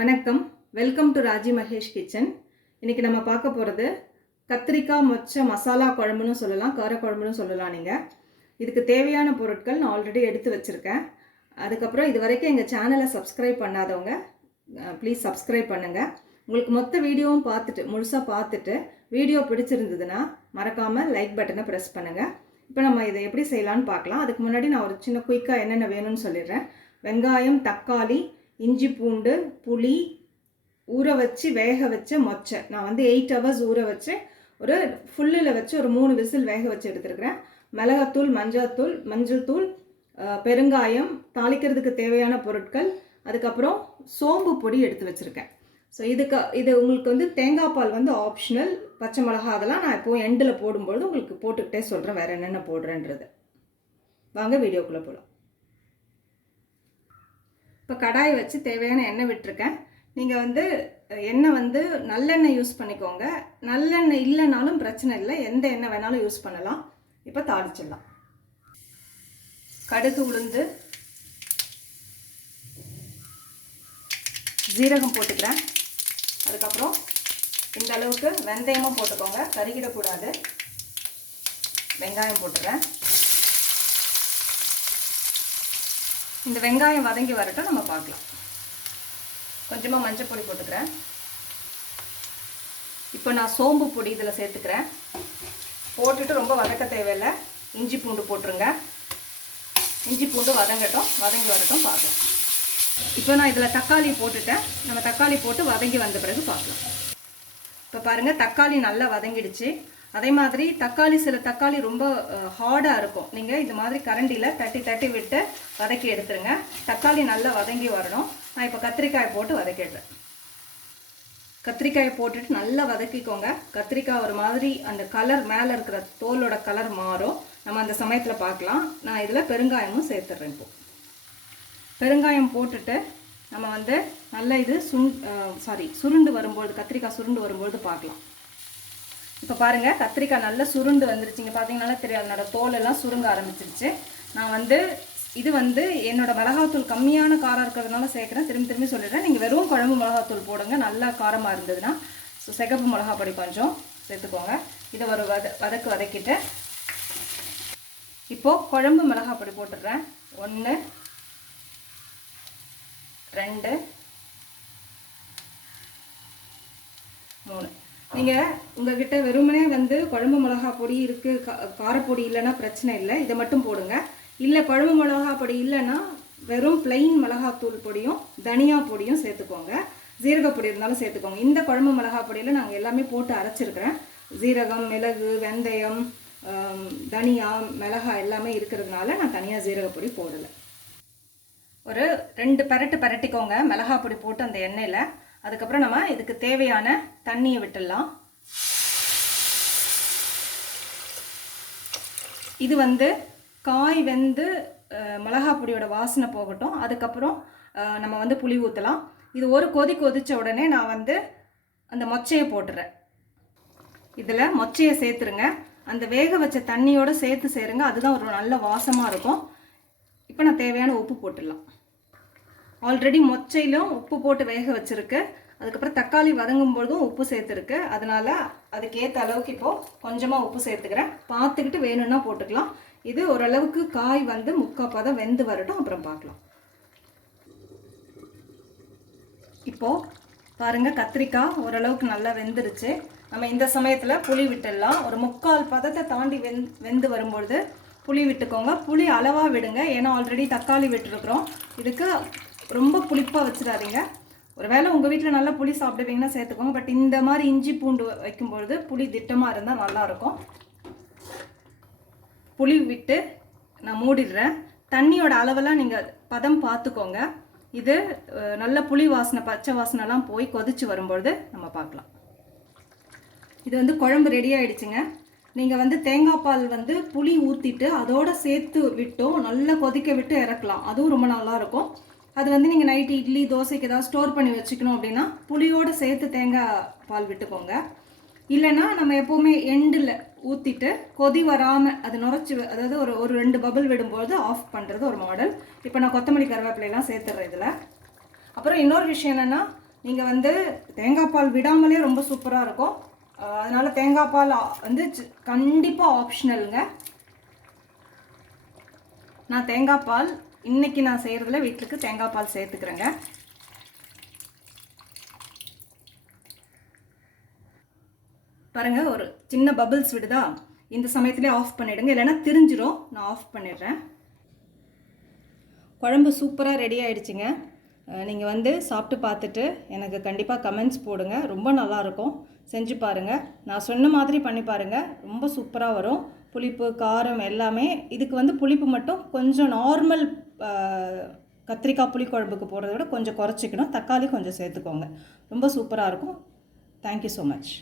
வணக்கம், welcome to Raji Mahesh kitchen. இன்றைக்கி நம்ம பார்க்க போகிறது கத்திரிக்காய் மொச்சை மசாலா குழம்புன்னு சொல்லலாம், காரக்குழம்புன்னு சொல்லலாம். நீங்கள் இதுக்கு தேவையான பொருட்கள் நான் ஆல்ரெடி எடுத்து வச்சுருக்கேன். அதுக்கப்புறம் இது வரைக்கும் எங்கள் சேனலை சப்ஸ்கிரைப் பண்ணாதவங்க ப்ளீஸ் சப்ஸ்கிரைப் பண்ணுங்கள். உங்களுக்கு மொத்த வீடியோவும் முழுசாக பார்த்துட்டு வீடியோ பிடிச்சிருந்ததுன்னா மறக்காமல் லைக் பட்டனை ப்ரெஸ் பண்ணுங்கள். இப்போ நம்ம இதை எப்படி செய்யலான்னு பார்க்கலாம். அதுக்கு முன்னாடி நான் ஒரு சின்ன குயிக்காக என்னென்ன வேணும்னு சொல்லிடுறேன். வெங்காயம், தக்காளி, இஞ்சி, பூண்டு, புளி, ஊற வச்சு வேக வச்ச மொச்சை. நான் 8 hours ஊற வச்சு ஒரு ஃபுல்லில் வச்சு ஒரு 3 விசில் வேக வச்சு எடுத்துருக்கிறேன். மிளகாத்தூள், மஞ்சள் தூள், பெருங்காயம், தாளிக்கிறதுக்கு தேவையான பொருட்கள், அதுக்கப்புறம் சோம்பு பொடி எடுத்து வச்சுருக்கேன். ஸோ இது உங்களுக்கு தேங்காய் பால் ஆப்ஷனல். பச்சை மிளகா அதெல்லாம் நான் இப்போது எண்டில் போடும்பொழுது உங்களுக்கு போட்டுக்கிட்டே சொல்கிறேன் வேறு என்னென்ன போடுறேன்றது. வாங்க வீடியோக்குள்ளே போகலாம். இப்போ கடாய் வச்சு தேவையான எண்ணெய் விட்டுருக்கேன். நீங்கள் எண்ணெய் நல்லெண்ணெய் யூஸ் பண்ணிக்கோங்க. நல்லெண்ணெய் இல்லைனாலும் பிரச்சனை இல்லை, எந்த எண்ணெய் வேணாலும் யூஸ் பண்ணலாம். இப்போ தாளிச்சிடலாம். கடுகு, உளுந்து, ஜீரகம் போட்டுக்கிறேன். அதுக்கப்புறம் இந்த அளவுக்கு வெந்தயமும் போட்டுக்கோங்க, கருகிடக்கூடாது. வெங்காயம் போட்டுக்கிறேன். இந்த வெங்காயம் வதங்கி வரட்டும், நம்ம பார்க்கலாம். கொஞ்சமாக மஞ்சள் பொடி போட்டுக்கிறேன். இப்போ நான் சோம்பு பொடி இதில் சேர்த்துக்கிறேன். போட்டுட்டு ரொம்ப வதக்க தேவையில்லை. இஞ்சி பூண்டு போட்டுருங்க. இஞ்சி பூண்டு வதங்கட்டும், வதங்கி வரட்டும், பார்க்கலாம். இப்போ நான் இதில் தக்காளி போட்டுட்டேன். நம்ம தக்காளி போட்டு வதங்கி வந்த பிறகு பார்க்கலாம். இப்போ பாருங்கள், தக்காளி நல்லா வதங்கிடுச்சு. அதே மாதிரி சில தக்காளி ரொம்ப ஹார்டாக இருக்கும். நீங்கள் இது மாதிரி கரண்டியில் தட்டி விட்டு வதக்கி எடுத்துருங்க. தக்காளி நல்லா வதங்கி வரணும். நான் இப்போ கத்திரிக்காய் போட்டு வதக்கிடுறேன். கத்திரிக்காயை போட்டுட்டு நல்லா வதக்கிக்கோங்க. கத்திரிக்காய் ஒரு மாதிரி அந்த கலர், மேலே இருக்கிற தோலோட கலர் மாறும். நம்ம அந்த சமயத்தில் பார்க்கலாம். நான் இதில் பெருங்காயமும் சேர்த்துட்றேன். இப்போது பெருங்காயம் போட்டுட்டு நம்ம நல்லா இது சுருண்டு வரும்பொழுது, கத்திரிக்காய் சுருண்டு வரும்பொழுது பார்க்கலாம். இப்போ பாருங்கள், கத்திரிக்காய் நல்லா சுருண்டு வந்துருச்சுங்க. பார்த்தீங்கன்னால தெரியாது, அதனோட தோலெல்லாம் சுருங்க ஆரம்பிச்சிருச்சு. நான் இது என்னோடய மிளகாத்தூள் கம்மியான காரம் இருக்கிறதுனால சேர்க்குறேன். திரும்பி சொல்லிடுறேன். நீங்கள் வெறும் குழம்பு மிளகாத்தூள் போடுங்க, நல்லா காரமாக இருந்ததுன்னா. ஸோ சிகப்பு மிளகா பொடி கொஞ்சம் சேர்த்துக்கோங்க. இதை ஒரு வதக்கிட்டு இப்போது குழம்பு மிளகா பொடி போட்டுடுறேன். 1, 2, 3. நீங்கள் உங்கள்கிட்ட வெறுமனே குழம்பு மிளகா பொடி இருக்குது, காரப்பொடி இல்லைன்னா பிரச்சனை இல்லை, இதை மட்டும் போடுங்க. இல்லை குழம்பு மிளகா பொடி இல்லைன்னா வெறும் பிளெயின் மிளகாத்தூள் பொடியும் தனியா பொடியும் சேர்த்துக்கோங்க. ஜீரகப்பொடி இருந்தாலும் சேர்த்துக்கோங்க. இந்த குழம்பு மிளகா பொடியில் நாங்கள் எல்லாமே போட்டு அரைச்சிருக்கிறேன். ஜீரகம், மிளகு, வெந்தயம், தனியா, மிளகா எல்லாமே இருக்கிறதுனால நான் தனியாக ஜீரகப்பொடி போடலை. ஒரு 2 பரட்டிக்கோங்க மிளகா பொடி போட்டு அந்த எண்ணெயில். அதுக்கப்புறம் நம்ம இதுக்கு தேவையான தண்ணியை விட்டுடலாம். இது காய் மிளகா பொடியோட வாசனை போகட்டும். அதுக்கப்புறம் நம்ம புளி ஊற்றலாம். இது ஒரு கொதிச்ச உடனே நான் அந்த மொச்சையை போட்டுறேன். இதில் மொச்சையை சேர்த்துருங்க. அந்த வேக வச்ச தண்ணியோடு சேர்த்து சேருங்க, அதுதான் ஒரு நல்ல வாசமாக இருக்கும். இப்போ நான் தேவையான உப்பு போட்டுடலாம். ஆல்ரெடி மொச்சையிலும் உப்பு போட்டு வேக வச்சுருக்கு. அதுக்கப்புறம் தக்காளி வதங்கும் பொழுதும் உப்பு சேர்த்துருக்கு. அதனால் அதுக்கேற்ற அளவுக்கு இப்போது கொஞ்சமாக உப்பு சேர்த்துக்கிறேன். பார்த்துக்கிட்டு வேணும்னா போட்டுக்கலாம். இது ஓரளவுக்கு காய் முக்கால் பதம் வெந்து வரட்டும், அப்புறம் பார்க்கலாம். இப்போது பாருங்கள், கத்திரிக்காய் ஓரளவுக்கு நல்லா வெந்துருச்சு. நம்ம இந்த சமயத்தில் புளி விட்டுடலாம். ஒரு முக்கால் பதத்தை தாண்டி வெந்து வரும்பொழுது புளி விட்டுக்கோங்க. புளி அளவாக விடுங்க, ஏன்னா ஆல்ரெடி தக்காளி விட்டுருக்குறோம். இதுக்கு ரொம்ப புளிப்பாக வச்சிடாதீங்க. ஒரு வேளை உங்கள் வீட்டில் நல்லா புளி சாப்பிடுவீங்கன்னா சேர்த்துக்கோங்க. பட் இந்த மாதிரி இஞ்சி பூண்டு வைக்கும்பொழுது புளி திட்டமாக இருந்தால் நல்லாயிருக்கும். புளி விட்டு நான் மூடிடுறேன். தண்ணியோட அளவெல்லாம் நீங்கள் பதம் பார்த்துக்கோங்க. இது நல்ல புளி வாசனை, பச்சை வாசனைலாம் போய் கொதிச்சு வரும்பொழுது நம்ம பார்க்கலாம். இது குழம்பு ரெடி ஆகிடுச்சுங்க. நீங்கள் தேங்காய் பால் புளி ஊற்றிட்டு அதோடு சேர்த்து விட்டோம் நல்லா கொதிக்க விட்டு இறக்கலாம். அதுவும் ரொம்ப நல்லாயிருக்கும். அது நீங்கள் நைட்டு இட்லி, தோசைக்கு ஏதாவது ஸ்டோர் பண்ணி வச்சுக்கணும் அப்படின்னா புளியோடு சேர்த்து தேங்காய் பால் விட்டுக்கோங்க. இல்லைன்னா நம்ம எப்போவுமே எண்டில் ஊற்றிட்டு கொதி வராமல் அது நுரைச்சி, அதாவது ஒரு 2 பபிள் விடும்போது ஆஃப் பண்ணுறது ஒரு மாடல். இப்போ நான் கொத்தமல்லி, கருவேப்பிலையெல்லாம் சேர்த்துட்றேன் இதில். அப்புறம் இன்னொரு விஷயம் என்னென்னா, நீங்கள் வந்து தேங்காய் பால் விடாமலே ரொம்ப சூப்பராக இருக்கும். அதனால் தேங்காய் பால் வந்து கண்டிப்பாக ஆப்ஷனலுங்க. நான் தேங்காய் பால் இன்றைக்கி நான் செய்கிறதுல வீட்டுக்கு தேங்காய் பால் சேர்த்துக்கிறேங்க. பாருங்கள், ஒரு சின்ன பபிள்ஸ் விடுதா, இந்த சமயத்துலேயே ஆஃப் பண்ணிவிடுங்க, இல்லைன்னா திரிஞ்சிரும். நான் ஆஃப் பண்ணிடுறேன். குழம்பு சூப்பராக ரெடி ஆகிடுச்சிங்க. நீங்கள் வந்து சாப்பிட்டு பார்த்துட்டு எனக்கு கண்டிப்பாக கமெண்ட்ஸ் போடுங்க. ரொம்ப நல்லாயிருக்கும், செஞ்சு பாருங்கள். நான் சொன்ன மாதிரி பண்ணி பாருங்கள், ரொம்ப சூப்பராக வரும். புளிப்பு காரம் எல்லாமே. இதுக்கு வந்து புளிப்பு மட்டும் கொஞ்சம் நார்மல் கத்திரிக்காய் புளிக்குழம்புக்கு போடுறத விட கொஞ்சம் குறைச்சிக்கணும். தக்காளி கொஞ்சம் சேர்த்துக்கோங்க. ரொம்ப சூப்பராக இருக்கும். Thank you so much.